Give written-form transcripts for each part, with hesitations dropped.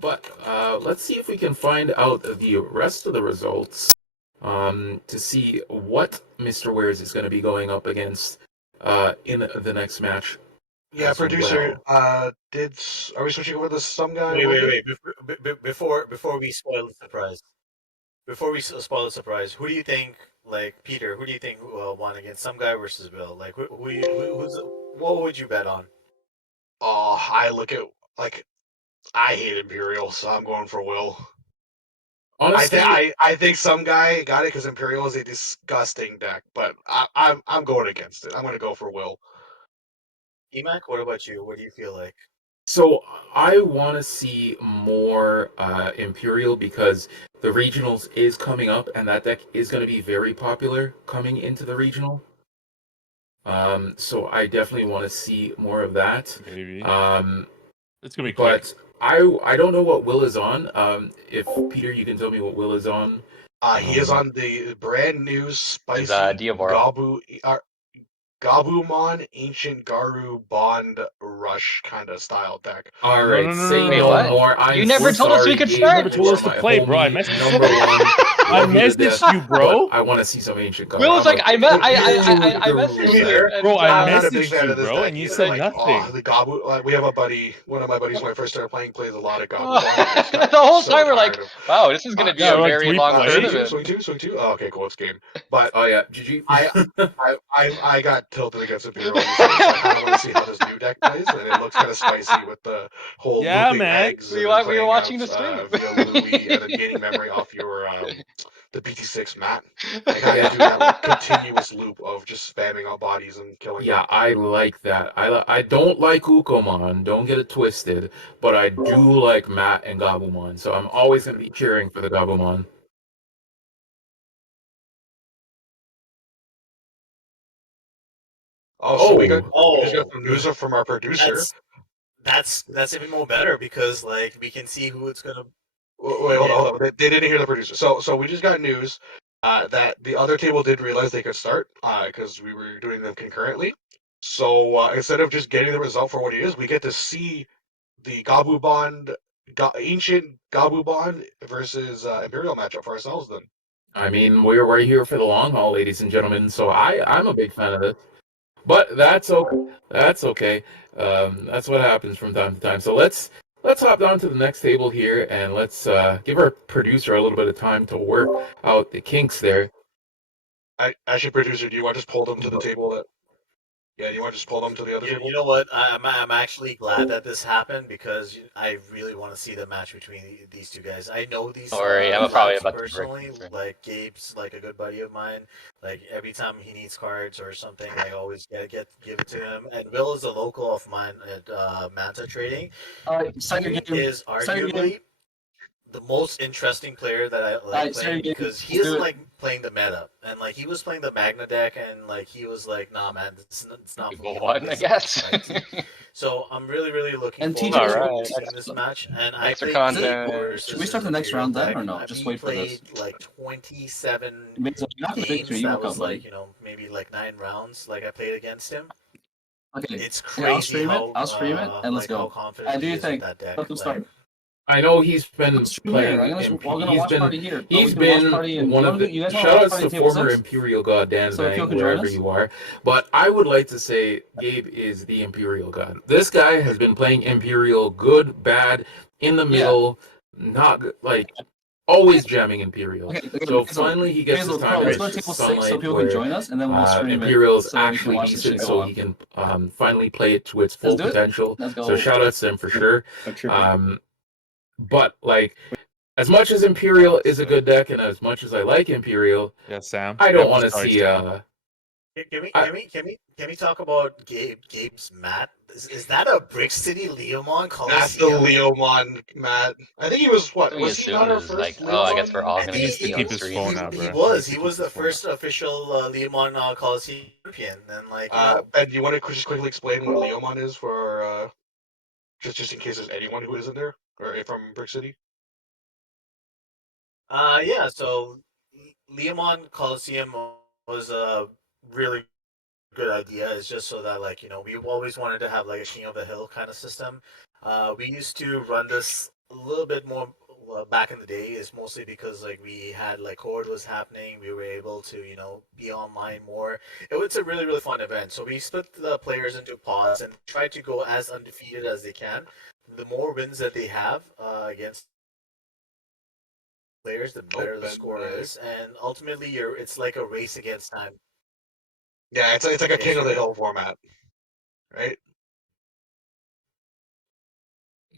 But let's see if we can find out the rest of the results to see what Mr. Wares is going to be going up against in the next match. Yeah, as producer. well. Are we switching over to some guy? Wait. Before we spoil the surprise, who do you think, like Peter? Who do you think won against some guy versus Bill? Like what would you bet on? Oh, I look at I hate Imperial, so I'm going for Will. Honestly, I think some guy got it because Imperial is a disgusting deck, but I'm going against it. I'm going to go for Will. Emac, what about you? What do you feel like? so I want to see more Imperial because the regionals is coming up, and that deck is going to be very popular coming into the regional. So I definitely want to see more of that. Maybe. Um, It's gonna be quick. but I don't know what Will is on. If Peter, you can tell me what Will is on. He is on the brand new spicy Diaboro. Gabumon Ancient Garu Bond Rush kind of style deck. All right, no, say Wait, no what? more. I'm You never so told us sorry, we could Gabe. start. You never told You us are to my play, bro. I homie, messaged number you. one. I Love you to messaged death, you, bro. but I want to see some ancient Garu. Will was like, I Guru messaged guy. you. And, Bro, I I'm not a big messaged fan you, of this bro, deck and you either. said Like, nothing. the Gabu. Like, we have a buddy. One of my buddies when I first started playing plays a lot of Gabu. the whole time we're like, wow, this is going to be Yeah, a we're like, very do we long play? tournament. Swing two. Oh, okay, cool. It's game. But Oh yeah, GG. I got tilted against Imperial yesterday, so I kind of want to see how this new deck plays, and it looks kind of spicy with the whole Yeah, looping man. eggs We and were playing watching out the stream. via Louis and then gaining memory off your the BT6 mat. I kind Yeah. of do that like continuous loop of just spamming out bodies and killing Yeah, them. I like that. I don't like Ukomon, don't get it twisted, but I do like Matt and Gabumon, so I'm always going to be cheering for the Gabumon. So we just got Oh, some news from our producer. that's even more better because like we can see who it's gonna. Wait, hold on. They didn't hear the producer. So we just got news that the other table didn't realize they could start because we were doing them concurrently. So instead of just getting the result for what it is, we get to see the ancient Gabu Bond versus Imperial matchup for ourselves. Then I mean, we're right here for the long haul, ladies and gentlemen, so I'm a big fan of this. But that's okay. That's okay. That's what happens from time to time. So let's hop down to the next table here and let's give our producer a little bit of time to work out the kinks there. Actually, producer, do you want to just pull them to the table? Yeah, you want to just pull them to the other table? You know what? I'm actually glad that this happened because I really want to see the match between these two guys. I know these Don't worry, I'm probably lads about to personally. break. Like Gabe's like a good buddy of mine. Like every time he needs cards or something, I always give it to him. And Will is a local of mine at Manta Trading. He is arguably the most interesting player that I like playing because he isn't like playing the meta, and like he was playing the Magna deck, and like he was like, nah, man, it's not for me. One, I guess. So I'm really looking And forward TJ, to seeing this match. And I extra played content. Gabe versus Should we start the next Imperial round then, deck. or no? Just We wait for this. played like 27 Not the victory. games. You That woke up, was buddy. like maybe like 9 rounds. Like I played against him. Okay. It's Yeah, I'll crazy stream how it. I'll stream it, and let's like how go. confident I do he is think. with that deck. Let them start. I know he's been Let's stream playing. here. We're gonna He's watch been party here. he's We can watch been party in, one of the you guys shout wanna watch outs party to in table former 6? Imperial God Dan So if you Bang can join wherever us. you are. But I would like to say Gabe is the Imperial God. This guy has been playing Imperial good, bad, in the middle, not good, like always jamming Imperial. Okay, So finally he gets his time let's in go the to table 6 sunlight so people where can join us, and then we'll stream Imperial it is so we can actually watch this shit decent, go so on. he can finally play it to its full Let's do it. potential. Let's go. So shout outs to him for sure. But like, as much as Imperial is a good deck, and as much as I like Imperial, Yeah, Sam. I don't want to see. Can we talk about Gabe's mat? Is that a Brick City Leomon Coliseum? That's the Leomon, Matt. I think he was what? We Was he not assumed our is first like, Leomon? oh, I guess we're all I gonna think see he on keep his stream. phone out, He bro. was He the first official Leomon Coliseum champion, and like Ben, do you want to just quickly explain what Leomon is for just in case there's anyone who isn't there or from Brick City? yeah. So Leomon Coliseum was a really good idea. It's just so that like we've always wanted to have like a King of the Hill kind of system. We used to run this a little bit more back in the day is mostly because like we had like Horde was happening, we were able to be online more. It's a really fun event. So we split the players into pods and try to go as undefeated as they can. The more wins that they have against players, the better the score is, and ultimately it's like a race against time. Yeah, it's like a King of the Hill format, right?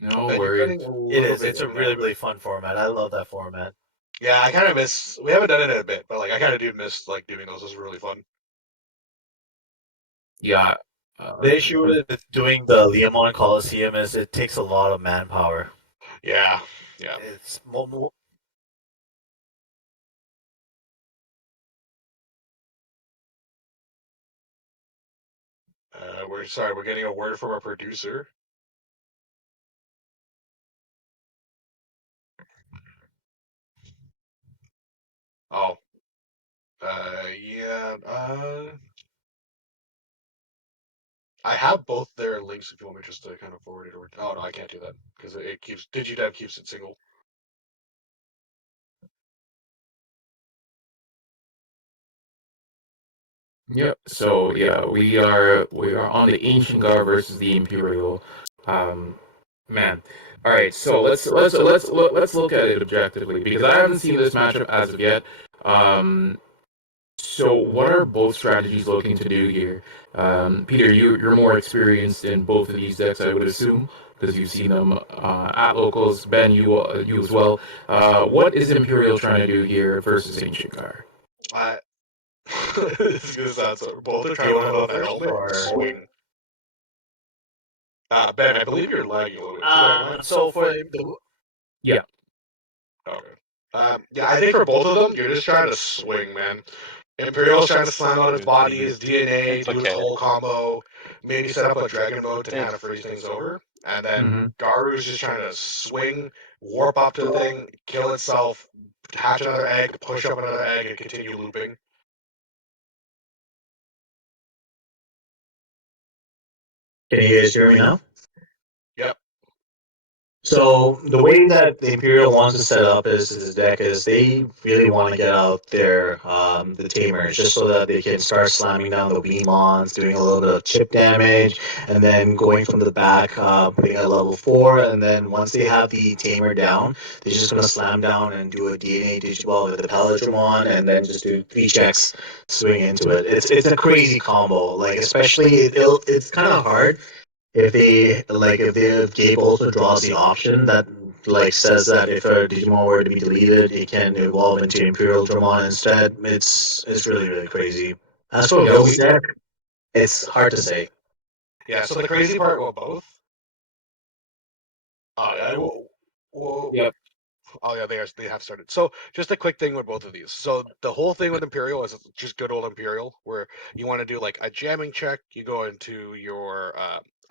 No And you're worries. getting a It little is. bit It's a in really now. fun format. I love that format. Yeah, I kind of miss. We haven't done it in a bit, but like I kind of do miss like doing those. It's really fun. Yeah. The issue with doing the Liamon Coliseum is it takes a lot of manpower. Yeah. It's more. We're sorry. We're getting a word from our producer. Oh. Yeah. I have both their links if you want me just to kind of forward it over. Oh no, I can't do that because it keeps DigiDev keeps it single. Yep. So yeah, we are on the Ancient Guard versus the Imperial. Man. All right. So let's look at it objectively because I haven't seen this matchup as of yet. So what are both strategies looking to do here? Peter, you're more experienced in both of these decks, I would assume, because you've seen them at locals. Ben, you as well. What is Imperial trying to do here versus Ancient Guard? This is gonna sound so. Both are trying to put on the helmet and swing. Ben, I believe you're lagging a little bit. So for the Yeah. Okay. Yeah, I think for both of them, you're just trying to swing, man. Imperial's trying to slam out his body, his DNA, It's do his okay. whole combo, maybe set up a dragon mode to kind of freeze things over, and then Garu's just trying to swing, warp up to the thing, kill itself, hatch another egg, push up another egg, and continue looping. Can you guys hear me now? Yep. So the way that the Imperial wants to set up this deck is they really want to get out their the tamers just so that they can start slamming down the Weemons, doing a little bit of chip damage, and then going from the back, putting at level 4, and then once they have the tamer down, they're just gonna slam down and do a DNA Digiball with the Paladramon, and then just do 3 checks, swing into it. It's a crazy combo. Like especially it's kind of hard if Gabe also draws the option that like says that if a Digimon were to be deleted, it can evolve into Imperial Dramon instead. It's really crazy. As for Will's deck, it's hard to say. Yeah. So the crazy part with both. Whoa. Yep. Oh yeah, they have started. So just a quick thing with both of these. So the whole thing with Imperial is just good old Imperial, where you want to do like a jamming check. You go into your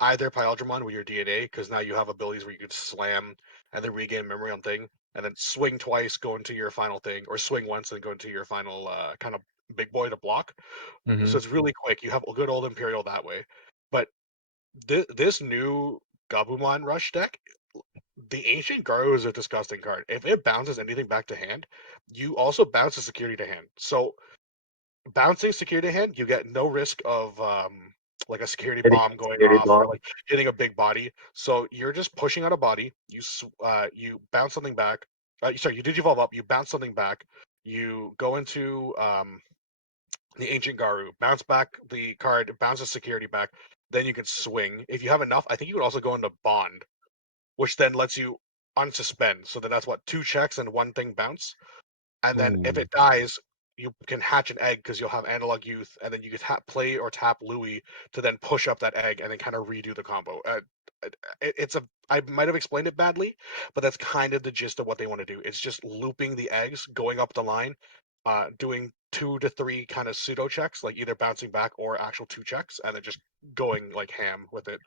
either Pyaldramon with your DNA, because now you have abilities where you could slam and then regain memory on thing, and then swing twice, go into your final thing, or swing once and go into your final kind of big boy to block. So it's really quick. You have a good old Imperial that way. But this new Gabumon Rush deck, the Ancient Garuru is a disgusting card. If it bounces anything back to hand, you also bounce a security to hand. So bouncing security to hand, you get no risk of like a security bomb going off or like hitting a big body. So you're just pushing out a body. You bounce something back. Sorry, you digivolve up. You bounce something back. You go into the Ancient Garuru, bounce back the card, bounce the security back. Then you can swing. If you have enough, I think you could also go into Bond, which then lets you unsuspend. So then that's what 2 checks and 1 thing bounce. And then if it dies, you can hatch an egg because you'll have Analog Youth, and then you can play or tap Louis to then push up that egg and then kind of redo the combo. I might have explained it badly, but that's kind of the gist of what they want to do. It's just looping the eggs, going up the line, doing 2 to 3 kind of pseudo checks, like either bouncing back or actual 2 checks, and then just going like ham with it.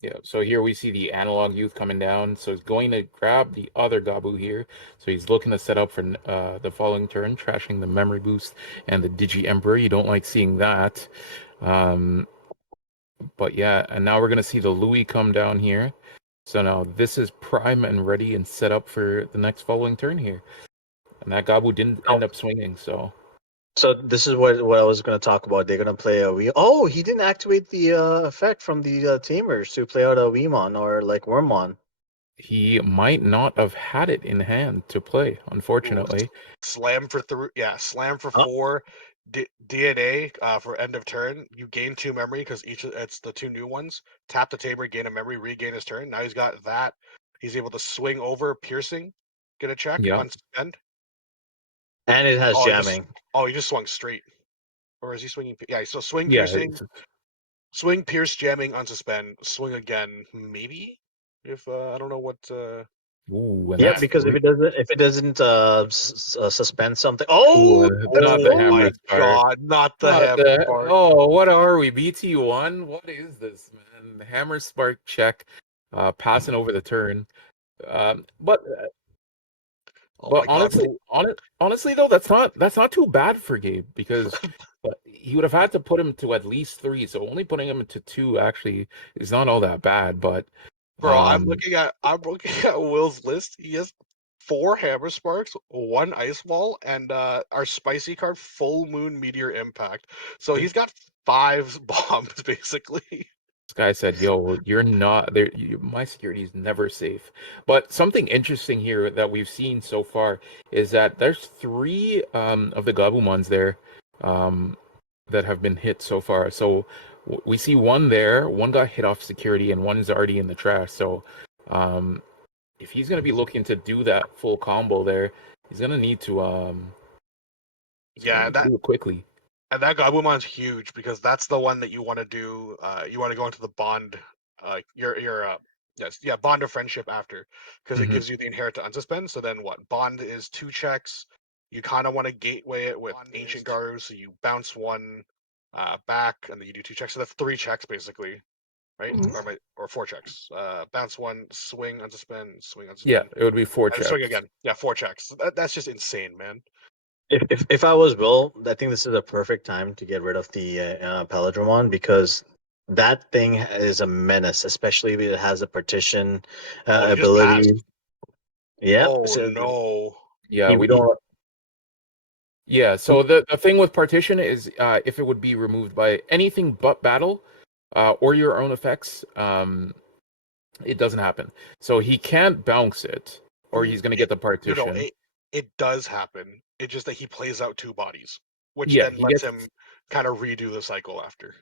Yeah, so here we see the Analog Youth coming down. So he's going to grab the other Gabu here. So he's looking to set up for the following turn, trashing the Memory Boost and the Digi Emperor. You don't like seeing that. But yeah, and now we're going to see the Louis come down here. So now this is prime and ready and set up for the next following turn here. And that Gabu didn't end up swinging, so... So this is what I was going to talk about. They're going to play a Wii. Oh, he didn't activate the effect from the Tamers to play out a Weemon or like Wormmon. He might not have had it in hand to play, unfortunately. Slam for 3. Yeah, slam for Oh. 4. DNA for end of turn. You gain 2 memory because it's the 2 new ones. Tap the Tamer, gain a memory, regain his turn. Now he's got that. He's able to swing over piercing, get a check, Yeah. unspend. And it has jamming. He just swung straight. Or is he swinging? Yeah, so swing, Yeah, piercing, swing, pierce, jamming, unsuspend, swing again, maybe? If I don't know what. ooh, and Yeah, that's because if it doesn't suspend something. Ooh, Oh, not the Oh hammer my spark. god, not the Not hammer the, spark. oh, what are we? BT1? What is this, man? Hammer spark check, passing over the turn. But Oh my god. honestly though, that's not too bad for Gabe because he would have had to put him to at least 3. So only putting him to 2 actually is not all that bad. But Bro, I'm looking at Will's list. He has 4 hammer sparks, 1 ice wall, and our spicy card, full moon meteor impact. So he's got 5 bombs basically. this guy said, "Yo, you're not there. My security is never safe." But something interesting here that we've seen so far is that there's 3 of the Gabumons there that have been hit so far. So we see 1 there, 1 got hit off security, and 1 is already in the trash. So if he's gonna be looking to do that full combo there, he's gonna need to do it quickly. And that Gabumon's huge because that's the one that you want to do. You want to go into the bond, bond of friendship after, because it Mhm. gives you the inherit to unsuspend. So then what? Bond is 2 checks. You kind of want to gateway it with Ancient Garuru, so you bounce 1 back, and then you do 2 checks. So that's 3 checks basically, right? Or 4 checks. Bounce 1, swing, unsuspend, swing, unsuspend. Yeah, it would be 4 and checks. swing again. Yeah, 4 checks. That's just insane, man. If I was Will, I think this is a perfect time to get rid of the Paladramon because that thing is a menace, especially if it has a partition ability. Yeah. Oh So no. Yeah, we don't. Yeah, so the thing with partition is if it would be removed by anything but battle or your own effects, it doesn't happen. So he can't bounce it, or he's going to get the partition. No, it does happen. It's just that he plays out 2 bodies, which Yeah, then he lets gets him kind of redo the cycle after.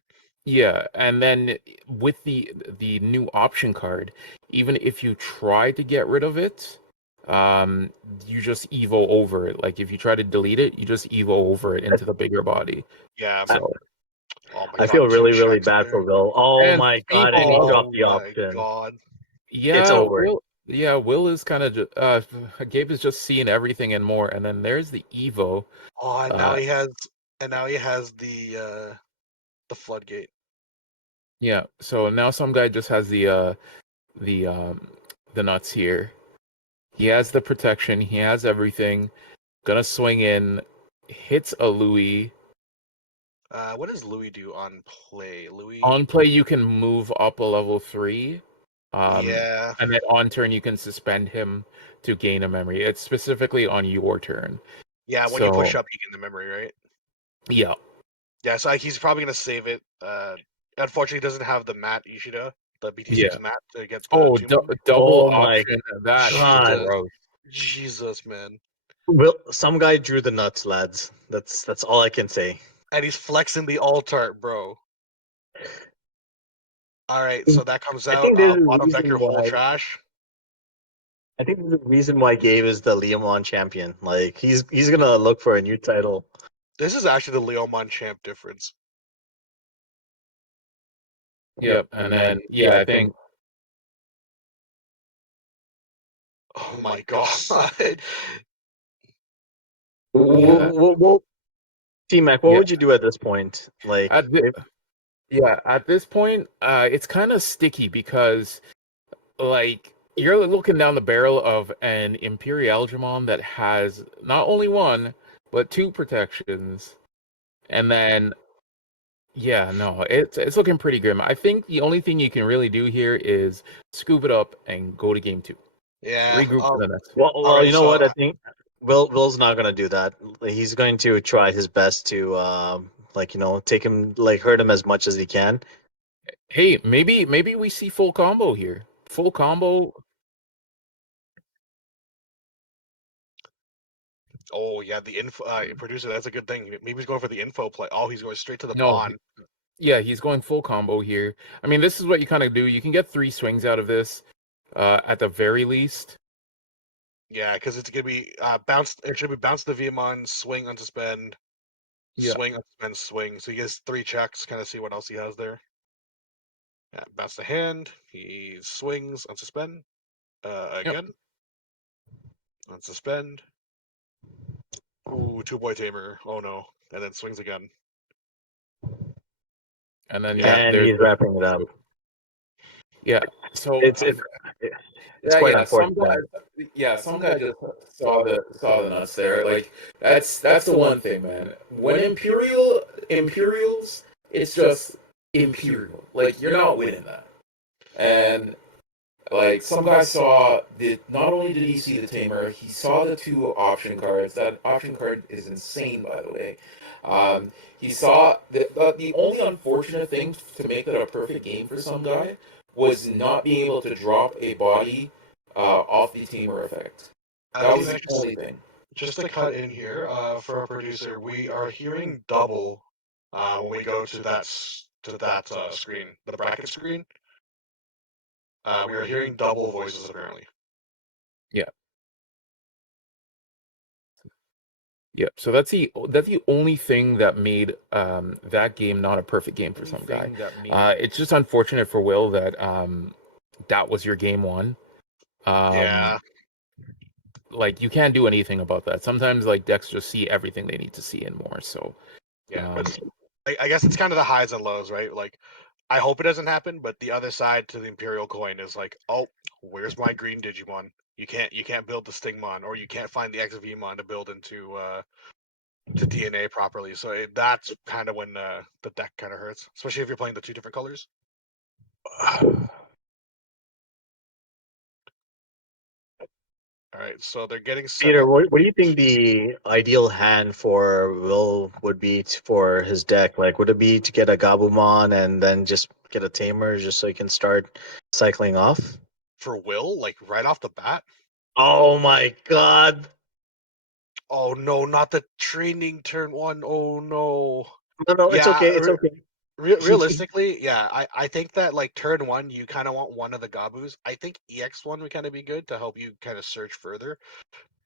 Yeah, and then with the new option card, even if you try to get rid of it, you just evo over it. Like if you try to delete it, you just evo over it into the bigger body. Yeah. So Oh my I god, feel 2 really, really checks bad there. for Will. Oh and my god, and speaking he of, dropped the Oh my option. god. It's over. Will is kind of Gabe is just seeing everything and more, and then there's the evo. Oh, and now he has the floodgate. Yeah, so now some guy just has the nuts here. He has the protection. He has everything. Gonna swing in. Hits a Louis. What does Louis do on play? Louis On play, you can move up a level 3. Yeah. And then on turn, you can suspend him to gain a memory. It's specifically on your turn. Yeah, when you push up, you get the memory, right? Yeah. Yeah, so he's probably gonna save it. Unfortunately, he doesn't have the Matt Ishida, the BT6 Matt to get the Oh, 2 memory. double Oh my option. That's God. gross. Jesus, man. Will, some guy drew the nuts, lads. That's all I can say. And he's flexing the alt art, bro. All right, so that comes I out. think there's a Bottom reason vector full why. trash. I think there's a reason why Gabe is the Leomon champion. Like he's gonna look for a new title. This is actually the Leomon champ difference. Yep. And then, I think. Oh my god. Well, T-Mac, what would you do at this point? Like, At this point, it's kind of sticky because, like, you're looking down the barrel of an Imperial that has not only 1, but 2 protections. And then Yeah, no, it's looking pretty grim. I think the only thing you can really do here is scoop it up and go to game 2. Yeah. Regroup for the next. Well, right, you know so what? I think Will's not gonna do that. He's going to try his best to take him, like, hurt him as much as he can. Hey, maybe we see full combo here. Full combo. Oh yeah, the info producer. That's a good thing. Maybe he's going for the info play. Oh, he's going straight to the No, pawn. yeah, he's going full combo here. I mean, this is what you kind of do. You can get 3 swings out of this, at the very least. Yeah, because it's gonna be bounce. It should be bounce the Viamon, swing, unsuspend, Yeah. swing, unsuspend, swing. So he gets 3 checks. Kind of see what else he has there. Yeah, bounce the hand. He swings, unsuspend. Again. Unsuspend. Ooh, 2-boy tamer. Oh no. And then swings again. And then Yeah. And there's he's wrapping it up. Yeah. So It's quite unfortunate. some guy just saw the nuts there. Like that's the one thing, man. When Imperials, it's just Imperial. Like you're not winning that. And like some guy saw the not only did he see the tamer, he saw the 2 option cards. That option card is insane, by the way. He saw the only unfortunate thing to make that a perfect game for some guy was not being able to drop a body off the tamer effect. That was the only thing. Just to cut in here, for our producer, we are hearing double when we go to that screen, the bracket screen. We are hearing double voices apparently. Yeah. Yeah, so that's the only thing that made that game not a perfect game for some guy. It's just unfortunate for Will that that was your game 1. Yeah. Like you can't do anything about that. Sometimes like decks just see everything they need to see and more. So Yeah, but I guess it's kind of the highs and lows, right? Like, I hope it doesn't happen, but the other side to the Imperial coin is like, oh, where's my green Digimon? You can't build the Stingmon, or you can't find the XVmon to build into to DNA properly. So that's kind of when the deck kind of hurts, especially if you're playing the 2 different colors. All right, so they're getting set Peter, up. what do you think the ideal hand for Will would be for his deck? Like, would it be to get a Gabumon and then just get a Tamer just so he can start cycling off? For Will, like right off the bat. Oh my god. Oh no, not the training turn 1. Oh no. No, it's Yeah, okay. It's okay. realistically, yeah, I think that like turn 1, you kind of want one of the Gabus. I think EX1 would kind of be good to help you kind of search further,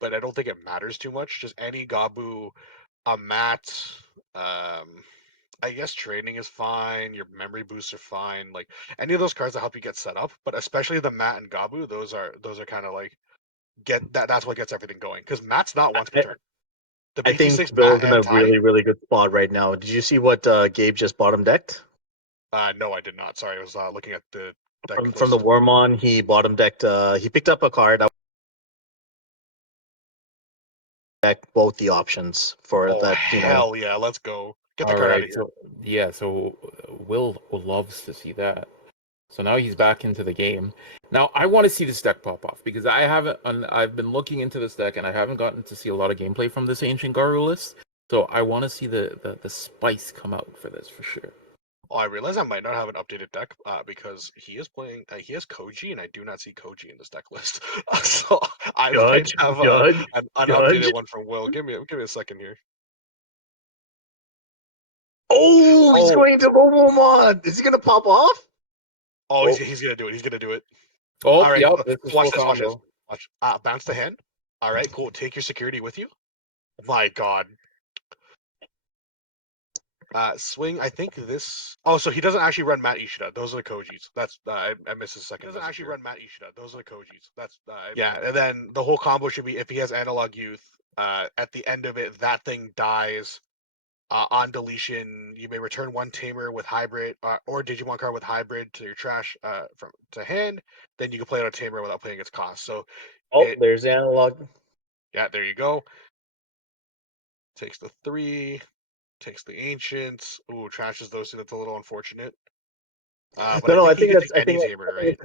but I don't think it matters too much. Just any Gabu, a mat, I guess training is fine. Your memory boosts are fine. Like any of those cards that help you get set up, but especially the mat and Gabu, those are kind of like that's what gets everything going. Because mat's not once per I, turn. The I think BT6 Will's mat in and a Tiny. really good spot right now. Did you see what Gabe just bottom decked? No, I did not. Sorry, I was looking at the deck From the list. Wormon, he bottom decked. He picked up a card. Deck both the options for Oh that. hell yeah, let's go. Get the all card out right, of here. so yeah, so Will loves to see that. So now he's back into the game. Now I want to see this deck pop off because I've been looking into this deck and I haven't gotten to see a lot of gameplay from this Ancient Garu list. So I want to see the spice come out for this for sure. Oh, I realize I might not have an updated deck because he is playing. He has Koji, and I do not see Koji in this deck list. So I might Judge, have judge, an judge. unupdated one from Will. Give me a second here. Oh, he's Oh, going to Bobomon. Is he gonna pop off? oh, he's gonna do it. He's gonna do it. Oh, All right, yep, so this is watch full this. Watch this. combo. Watch. Bounce the hand. All right, cool. Take your security with you. My God. Swing. I think this. Oh, so he doesn't actually run Matt Ishida. Those are the Kojis. That's I missed his second. He doesn't actually run Matt Ishida. Those are the Kojis. That's yeah. And then the whole combo should be if he has Analog Youth. At the end of it, that thing dies. On deletion, you may return one Tamer with hybrid or Digimon card with hybrid to your trash from to hand. Then you can play it on Tamer without paying its cost. So, There's the analog. yeah, there you go. Takes the 3. Takes the ancients. Ooh, trashes those two. That's a little unfortunate. But No, I I think he think can that's take any tamer, right?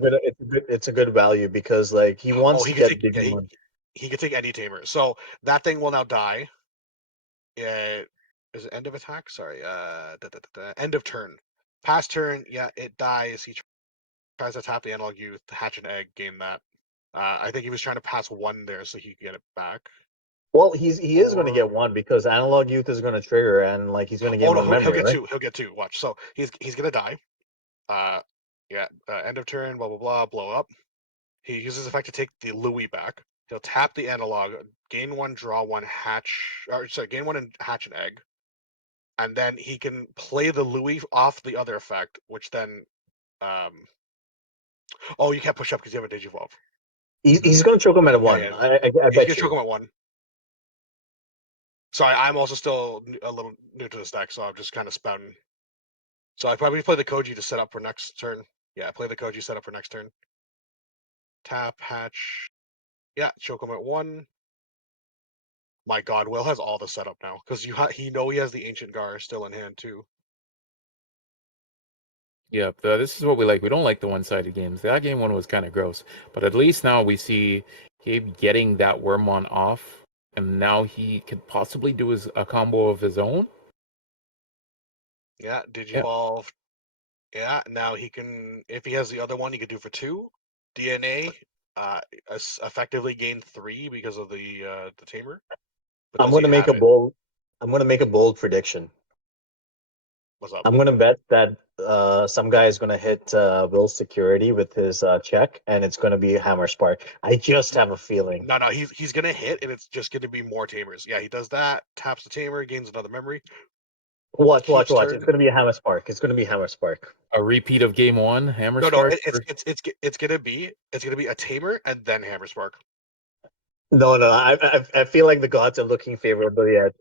it's a good value because like he wants he to could get take Digimon. he could take any tamer. So that thing will now die. Yeah, is it end of attack? Sorry, end of turn. Past turn, yeah, it dies. He tries to tap the analog youth, hatch an egg, gain that. I think he was trying to pass one there so he could get it back. Well, he is going to get one because analog youth is going to trigger and like he's going to get no, one memory, he'll get right? two. He'll get two. Watch. So he's gonna die. Yeah. End of turn. Blah blah blah. Blow up. He uses effect to take the Louis back. He'll tap the analog, gain one, draw one, hatch. Or sorry, gain one and hatch an egg. And then he can play the Louis off the other effect, which then, oh, you can't push up because you have a Digivolve. He's going to choke him at one. Yeah. I He's bet gonna choke you. him at one. Sorry, I'm also still a little new to this deck, so I'm just kind of spouting. So I probably play the Koji to set up for next turn. Yeah, play the Koji set up for next turn. Tap, hatch. Yeah, choke him at one. My God, Will has all the setup now because he has the Ancient Gar still in hand too. Yep, this is what we like. We don't like the one-sided games. That game one was kind of gross, but at least now we see him getting that Wormmon off, and now he could possibly do a combo of his own. Yeah, Digivolve. Yeah, now he can, if he has the other one, he could do for two. DNA, effectively gain 3 because of the tamer. But I'm does going he to make have a it? bold. I'm going to make a bold prediction. What's up? I'm going to bet that some guy is going to hit Will's security with his check, and it's going to be Hammer Spark. I just have a feeling. No, he's gonna hit, and it's just gonna be more tamers. Yeah, he does that. Taps the tamer, gains another memory. Watch. Keeps It's turn. going to be a Hammer Spark. It's going to be Hammer Spark. A repeat of game one, Hammer No, Spark. it's gonna be a tamer and then Hammer Spark. No. I feel like the gods are looking favorably at.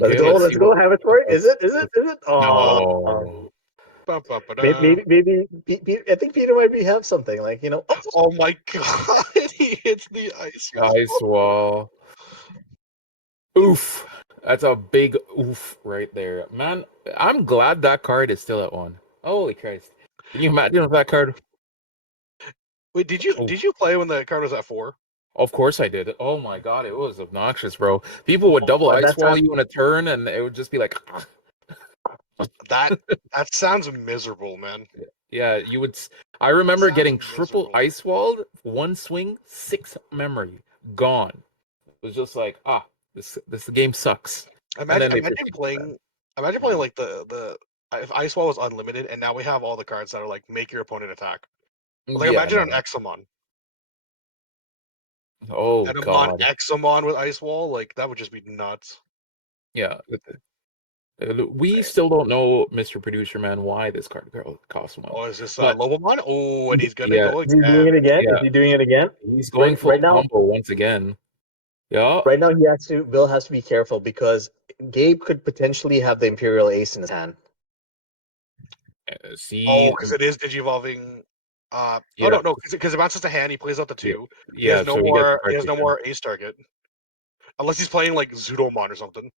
Okay, Let's go. Hammer Spark. Is it? No. Maybe. I think Peter might have something like Oh my God! He hits the ice wall. Ice wall. Oof. That's a big oof right there. Man, I'm glad that card is still at one. Holy Christ. Can you imagine if that card... Wait, did you play when the card was at 4? Of course I did. Oh my God, it was obnoxious, bro. People would double ice wall you in a turn, and it would just be like... That sounds miserable, man. Yeah, you would... I remember getting triple miserable. ice walled, 1 swing, 6 memory, gone. It was just like, this game sucks. Imagine playing like the if ice wall was unlimited, and now we have all the cards that are like make your opponent attack. Like Yeah, imagine no. an Examon. Oh And God. Examon with ice wall, like that would just be nuts. Yeah. We still don't know, Mr. Producer Man, why this card costs 1. Oh, is this But Lobomon? Oh, and he's gonna yeah, go Is he doing it again? yeah, Is he doing it again? he's going full Right now, combo once again. Yeah. Right now, Will has to be careful because Gabe could potentially have the Imperial Ace in his hand. See. Oh, because it is digivolving. Oh Yeah. no, because it bounces to hand. He plays out the 2. He Yeah. has no So he gets more. He has no partition. more ace target, unless he's playing like Zudomon or something.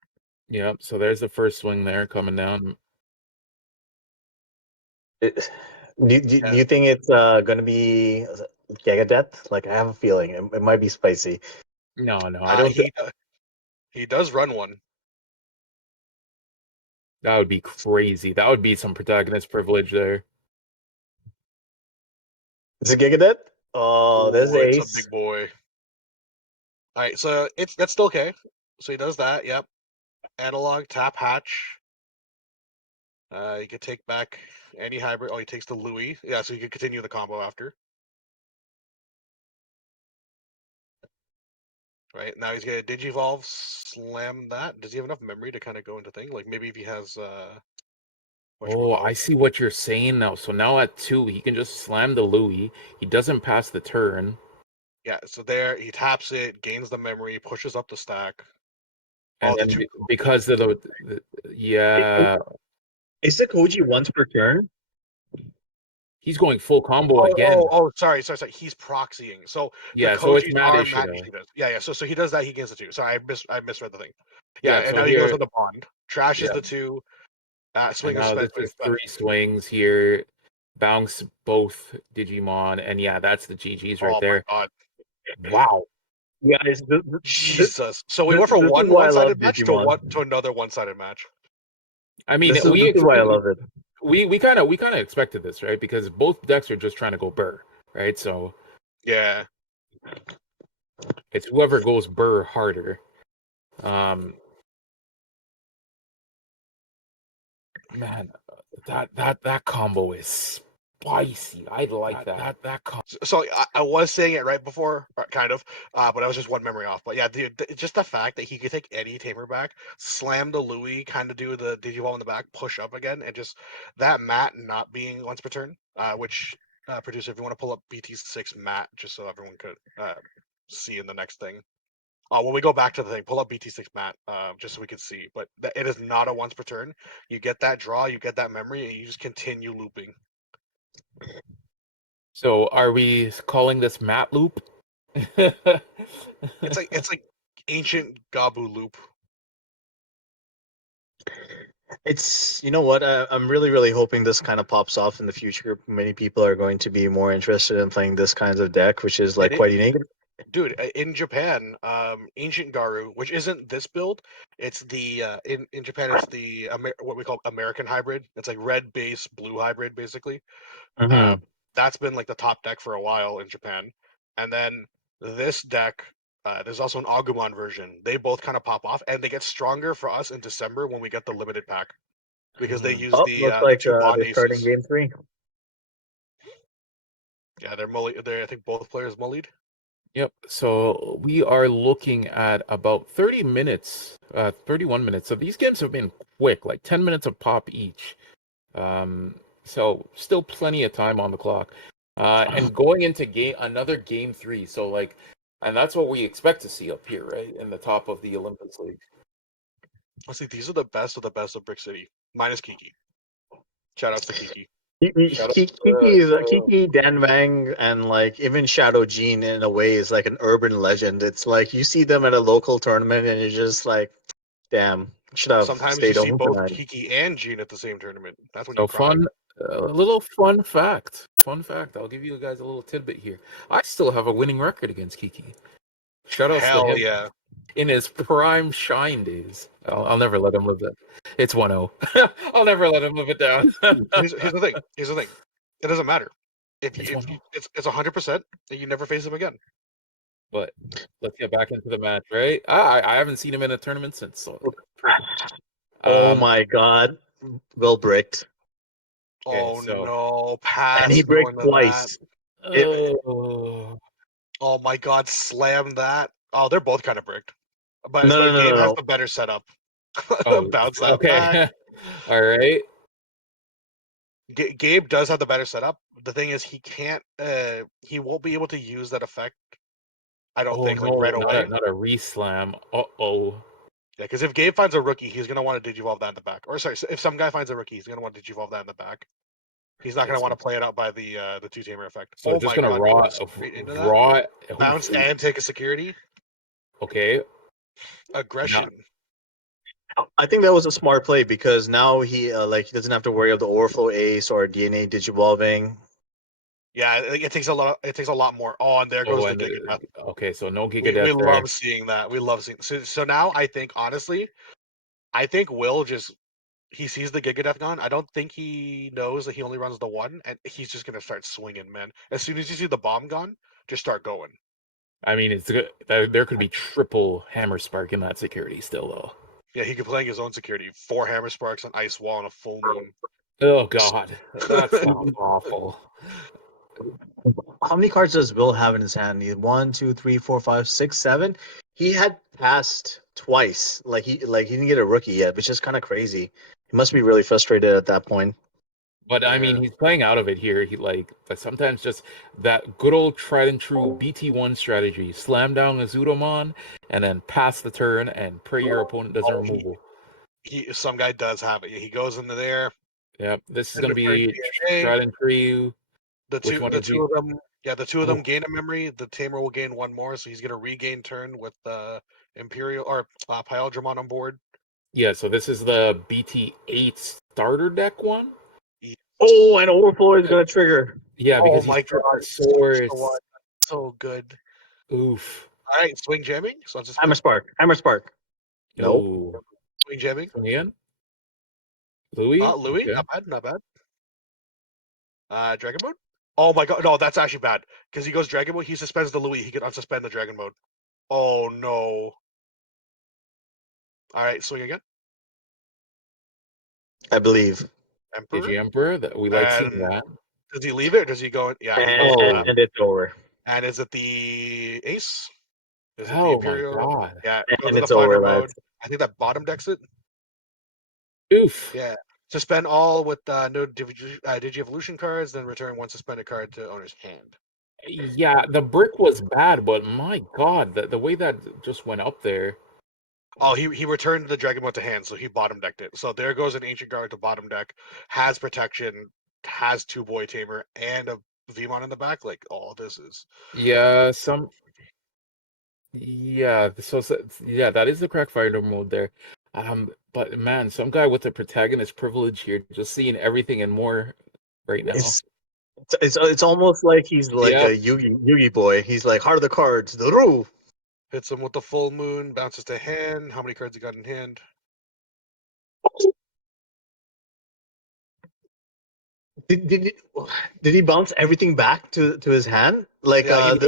Yeah. So there's the first swing there coming down. Do you think it's going to be Giga Death? Like I have a feeling it might be spicy. No, I don't. He does run one. That would be crazy. That would be some protagonist privilege there. Is it Giga Death? Oh, there's the It's ace. a big boy. All right, so that's still okay. So he does that. Yep. Analog tap hatch. You could take back any hybrid. Oh, he takes the Louis. Yeah, so you can continue the combo after. Right now he's gonna Digivolve, slam that. Does he have enough memory to kind of go into thing? Like maybe if he has Oh, I see what you're saying now. So now at 2, he can just slam the Louis. He doesn't pass the turn. Yeah, so there he taps it, gains the memory, pushes up the stack. And then because of the yeah, Is the Koji once per turn? he's going full combo again. Sorry. He's proxying. So Yeah, the so it's Kojis Mad are Ishida. Mad Ishidas. Yeah. So he does that. He gains the 2. Sorry, I misread the thing. Yeah, Yeah, and so now he goes on the bond. trashes Yeah. the 2. And Swing and now this suspension. is 3 swings here. Bounce both Digimon, and yeah, that's the GGs right Oh there. my god. Wow. Guys, Jesus. So we this- went from this is one why I love one-sided match to Digimon. another one-sided match. I mean, This is why I love it. we kind of expected this, right? Because both decks are just trying to go burr, right? So Yeah. it's whoever goes burr harder. Man, that combo is spicy. I like that combo. So I was saying it right before, kind of, but I was just one memory off. But yeah, just the fact that he could take any tamer back, slam the Louis, kind of do the Digivolve in the back, push up again, and just that mat not being once per turn, which producer, if you want to pull up BT6 mat, just so everyone could see in the next thing. When we go back to the thing, pull up BT6 mat, just so we can see. But it is not a once per turn. You get that draw, you get that memory, and you just continue looping. So are we calling this mat loop? It's like ancient Gabu loop. It's, you know what, I'm really hoping this kind of pops off in the future. Many people are going to be more interested in playing this kinds of deck, which is like quite unique. Dude, in Japan, Ancient Garu, which isn't this build, it's the in Japan it's the what we call American hybrid. It's like red base, blue hybrid, basically. Mhm. That's been like the top deck for a while in Japan. And then this deck, there's also an Agumon version. They both kind of pop off, and they get stronger for us in December when we get the limited pack because they use Oh, looks like 2 bond they're starting aces. game 3. Yeah, they're I think both players mullied. Yep. So we are looking at about 30 minutes, 31 minutes. So these games have been quick, like 10 minutes of pop each. So still plenty of time on the clock. And going into another game 3. So like, and that's what we expect to see up here, right? In the top of the Olympus League. Let's see, these are the best of Brick City, minus Kiki. Shout outs to Kiki. Shout out Kiki, Dan Wang, and like even Shadow Gene in a way is like an urban legend. It's like you see them at a local tournament and you're just like, damn, should have Sometimes you stayed see home both tonight. Kiki and Jean at the same tournament. That's when you So cry. a little fun fact. Fun fact. I'll give you guys a little tidbit here. I still have a winning record against Kiki. Shout outs to Hell him yeah. in his prime shine days. I'll never let him live that. It's 1-0. I'll never let him live it down. Here's the thing. It doesn't matter. It's If 1-0. you, it's 100%, and you never face him again. But let's get back into the match, right? I haven't seen him in a tournament since. So perfect. Oh my god, Will bricked, Okay, Oh so no, and pass he going bricked to that. twice. oh, Oh my god, slam that. Oh, they're both kind of bricked. No, no, But no, Gabe no, has no. the better setup. oh, Bounce that back. okay. All right. Gabe does have the better setup. The thing is, he can't. He won't be able to use that effect. I don't Oh think like no, right away. not a re-slam. Uh-oh. Yeah, because if Gabe finds a rookie, he's gonna want to digivolve that in the back. Or sorry, if some guy finds a rookie, he's gonna want to digivolve that in the back. He's not Okay, gonna so, want to play it out by the two tamer effect. so Oh just my gonna god, raw going straight into that. raw Bounce and take a security. okay. Aggression. I think that was a smart play because now he he doesn't have to worry about the overflow ace or DNA digivolving. Yeah, it takes a lot. It takes a lot more. Oh, and there goes the Giga Death. Okay, so no Giga We Death there. love seeing that. We love seeing. So now I think honestly, I think Will just he sees the Giga Death gone. I don't think he knows that he only runs the one, and he's just gonna start swinging, man. As soon as you see the bomb gone, just start going. I mean, it's good. There could be triple hammer spark in that security still, though. Yeah, he could play his own security. 4 hammer sparks, an ice wall, and a full moon. Oh God, that sounds awful. How many cards does Will have in his hand? He had 1, 2, 3, 4, 5, 6, 7. He had passed twice. He didn't get a rookie yet, which is kind of crazy. He must be really frustrated at that point. But I mean, Yeah. he's playing out of it here. He like sometimes just that good old tried and true BT1 strategy: slam down a Zudomon and then pass the turn and pray your opponent doesn't removal. Some guy does have it. He goes into there. Yep, this is And gonna return be DNA. tried and true. The Which two one the is he? two of them the two of them Oh. gain a memory. The tamer will gain one more, so he's gonna regain turn with Imperial or Pyle Dramon on board. Yeah, so this is the BT8 starter deck one. Oh, and overflow is gonna trigger. Yeah, Oh because my he's got god, the such a swords. one. So good. Oof. All right, swing jamming. So it's Hammer spark. Hammer spark. No. Oh. swing jamming. Again? Louis? Louis, Okay. not bad, not bad. Dragon mode. Oh my god, no, that's actually bad because he goes dragon mode. He suspends the Louis. He can unsuspend the dragon mode. Oh no. All right, swing again. I believe. Emperor. GG Emperor. That we like seeing And that. does he leave it or does he go? Yeah, he goes And, to Oh. that. and it's over. And is it the ace? Is it the Oh my Imperial? god. Yeah, goes And to the it's over, fighter lads. mode. I think that bottom decks it. Oof. Yeah. Suspend all with no Digi-Evolution cards, then return one suspended card to owner's hand. Yeah, the brick was bad, but my god, the way that just went up there. Oh, he returned the Dragon Mode to hand, so he bottom decked it. So there goes an Ancient Guard to bottom deck, has protection, has 2 Boy Tamer, and a Vmon in the back. Like, oh, this is. Yeah, yeah, yeah, that is the crack fighter mode there. But man, some guy with the protagonist privilege here, just seeing everything and more right now. It's almost like he's like Yep. a Yugi boy. He's like heart of the cards. The roo. Hits him with the full moon, bounces to hand. How many cards he got in hand? Did he bounce everything back to his hand? Like Yeah, he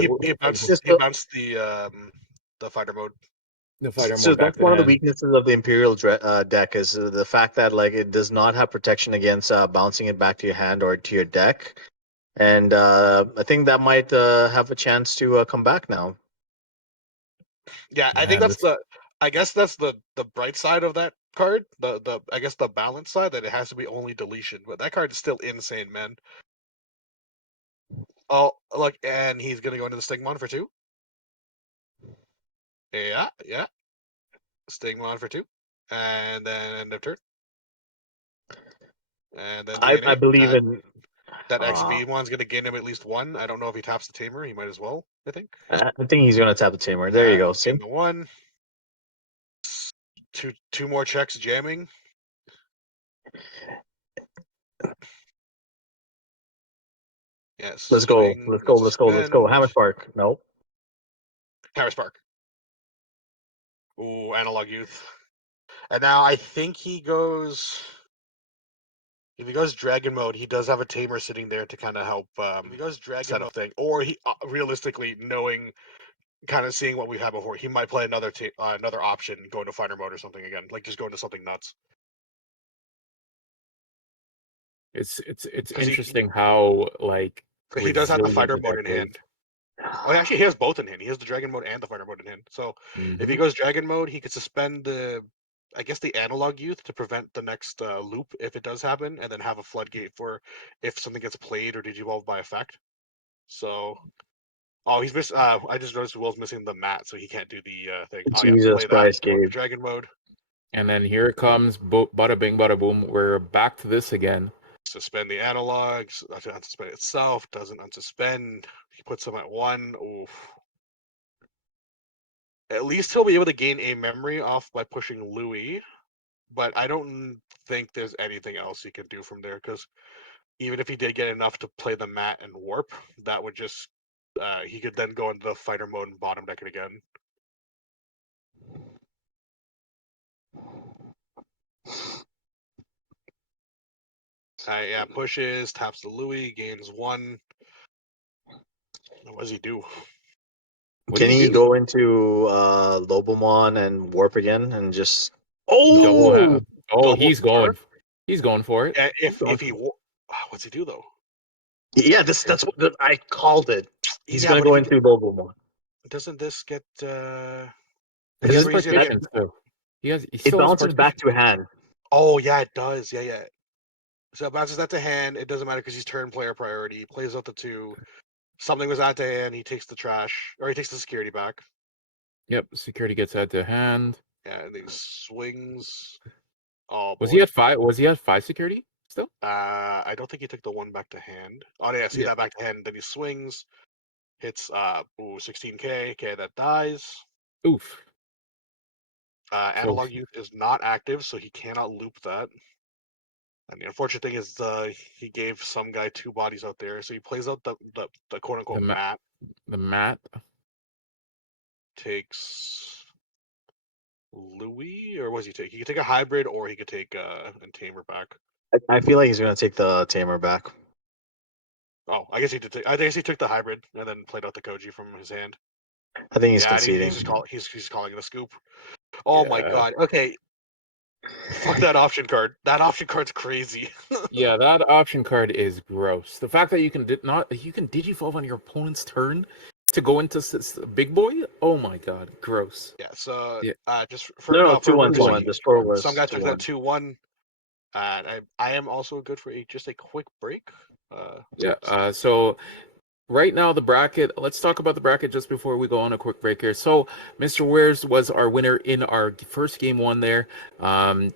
just bounced the fighter mode. The fighter so mode back that's to one of the hand. weaknesses of the Imperial deck is the fact that like it does not have protection against bouncing it back to your hand or to your deck, and I think that might have a chance to come back now. Yeah, I think Man, I guess that's the bright side of that card. I guess the balance side that it has to be only deletion, but that card is still insane, man. Oh, look, and he's gonna go into the Stigmon for 2. Yeah. Stigmon for 2. And then end of turn. And then I DNA. believe in. That XP one's gonna gain him at least 1. I don't know if he taps the Tamer, he might as well, I think. I think he's gonna tap the Tamer. There you go. See? Gain the 1. Two more checks jamming. Yes. Let's go. Swing, Let's no go. Let's go. Let's go. suspend. Hammer Spark. No. Hammer Spark. Ooh, Analog Youth. And now I think he goes. If he goes Dragon Mode, he does have a Tamer sitting there to kind of help if he goes Dragon set up thing. Or he realistically knowing, kind of seeing what we've had before, he might play another another option, go into Fighter Mode or something again, like just go into something nuts. it's 'Cause interesting how like he does have the resilient Fighter the Mode deck in is. hand. Oh, actually, he has both in hand. He has the Dragon Mode and the Fighter Mode in hand. So if he Mhm. goes Dragon Mode, he could suspend I guess the Analog Youth to prevent the next loop if it does happen, and then have a floodgate for if something gets played or digivolved by effect. So, oh, he's missing. I just noticed Will's missing the mat, so he can't do the thing. Oh yeah, Jesus play that. Christ, Go into Gabe. Dragon Mode. And then here it comes, bada bing, bada boom. We're back to this again. Suspend the analogs. Unsuspend itself. Doesn't unsuspend. He puts them at 1. Oof. At least he'll be able to gain a memory off by pushing Louis, but I don't think there's anything else he can do from there, because even if he did get enough to play the mat and warp, that would just he could then go into the fighter mode and bottom deck it again. Yeah, pushes, taps the Louis, gains 1. What does he do? What do Can you he do? go into Lobomon and warp again and just Double oh oh, Double he's going. warp? He's going for it. Yeah, He's going if he what's he do though? yeah, that's what I called it. He's Yeah, gonna but if go he into Lobomon. doesn't this get He I has guess he's gonna get. partitions too. He It still has bounces back partition. to hand. Oh yeah, it does. Yeah. So it bounces that to hand. It doesn't matter because he's turn player priority. He plays out the 2. Something was out to hand. He takes the trash, or he takes the security back. Yep, security gets out to hand. Yeah, and he swings. Oh Was he boy. at 5? Was he at 5 security still? I don't think he took the 1 back to hand. Oh yeah, see Yeah. that back to hand. Then he swings, hits 16k. Okay, that dies. Oof. Analog Youth is not active, so he cannot loop that. And the unfortunate thing is he gave some guy 2 bodies out there, so he plays out the quote unquote mat. The mat Takes Louis, or what does he take? He could take a hybrid, or he could take a Tamer back. I feel like he's gonna take the Tamer back. Oh, I guess he did. I guess he took the hybrid and then played out the Koji from his hand. I think he's Yeah, and conceding. he's calling it a scoop. Oh my god. Okay. Fuck that option card. That option card's crazy. Yeah, that option card is gross. The fact that you can digivolve on your opponent's turn to go into big boy. Oh my god, gross. Yeah. So Yeah. just for No, for 2-1, 2-1. The score was some guy took 2-1. that 2-1. And I am also good for just a quick break. Yeah. So right now the bracket. Let's talk about the bracket just before we go on a quick break here. So Mr. Wares was our winner in our first game 1 there,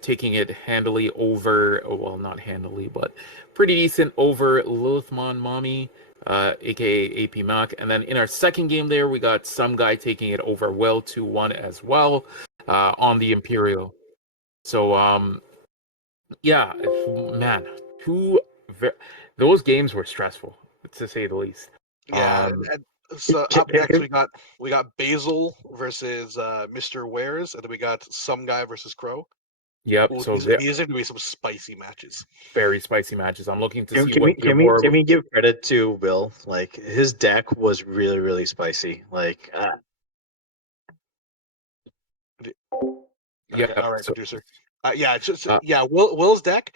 taking it handily over. Well, not handily, but pretty decent over Lilithmon Mommy, aka AP Mac. And then in our second game there, we got some guy taking it over well 2-1 as well, on the Imperial. So yeah, man, those games were stressful, to say the least. Yeah. And so up next we got Basil versus Mr. Wares, and then we got some guy versus Crow. Yep. Ooh, So these are going to be some spicy matches. Very spicy matches. I'm looking to see Can we give credit to Will? Like, his deck was really, really spicy. Like, Okay, yeah. all right, So, producer. Will's deck.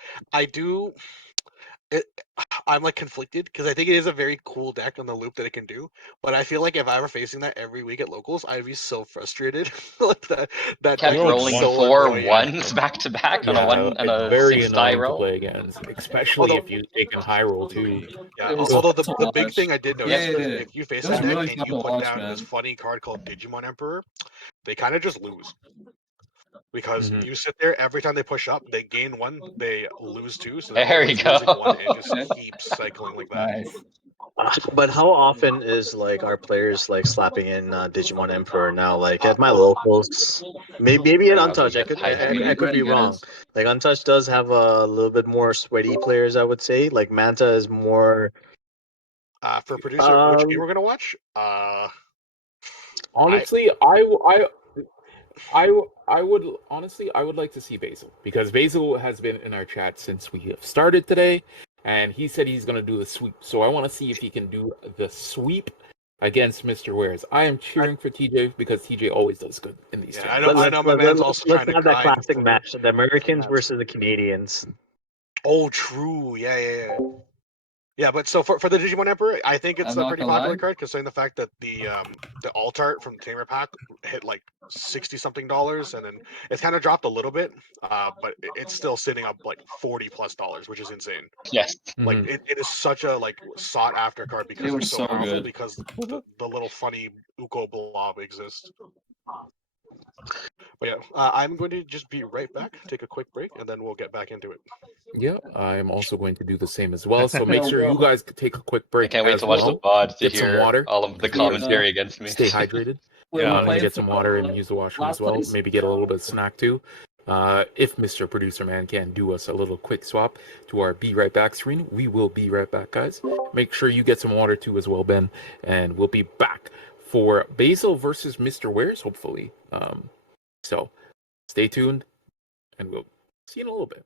I'm like conflicted because I think it is a very cool deck on the loop that it can do. But I feel like if I were facing that every week at locals, I'd be so frustrated. Like that Kept deck looks rolling so 4 annoying. 1s back to back on a very 6 die annoying to roll. play against, especially if you take a high roll too. Yeah. Although the big thing I did notice is if you face that deck really and you put down this funny card called Digimon Emperor, they kind of just lose. Because you sit there every time they push up, they gain 1, they lose 2, so they're There always you go. losing 1 and just keep cycling like that. Nice. but how often is like our players like slapping in Digimon Emperor now? Like at my locals, maybe at Untouched, I could be wrong. Like Untouched does have a little bit more sweaty players, I would say. Like Manta is more. For producer, which game we're gonna watch? Honestly, I would like to see Basil, because Basil has been in our chat since we have started today, and he said he's going to do the sweep. So I want to see if he can do the sweep against Mr. Wares. I am cheering for TJ because TJ always does good in these Yeah, tournaments. I know my man's also trying to have that classic match: the Americans versus the Canadians. Oh, true. Yeah. Yeah, but so for the Digimon Emperor, I think it's a pretty popular card, considering the fact that the alt art from Tamer Pack hit like $60-something, and then it's kind of dropped a little bit, but it's still sitting up like $40+, which is insane. Yes. Like it is such a like sought after card because they're so powerful, good. because the little funny Uko blob exists. But yeah, I'm going to just be right back, take a quick break, and then we'll get back into it. Yeah, I'm also going to do the same as well. So make sure you guys take a quick break. I can't wait to watch the VOD to Get some hear water. all of the commentary against me. Stay hydrated. Get some water and use the washroom as well. Maybe get a little bit of snack too. If Mr. Producer Man can do us a little quick swap to our Be Right Back screen, we will be right back, guys. Make sure you get some water too as well, Ben. And we'll be back for Basil versus Mr. Wares, hopefully. So stay tuned, and we'll see you in a little bit.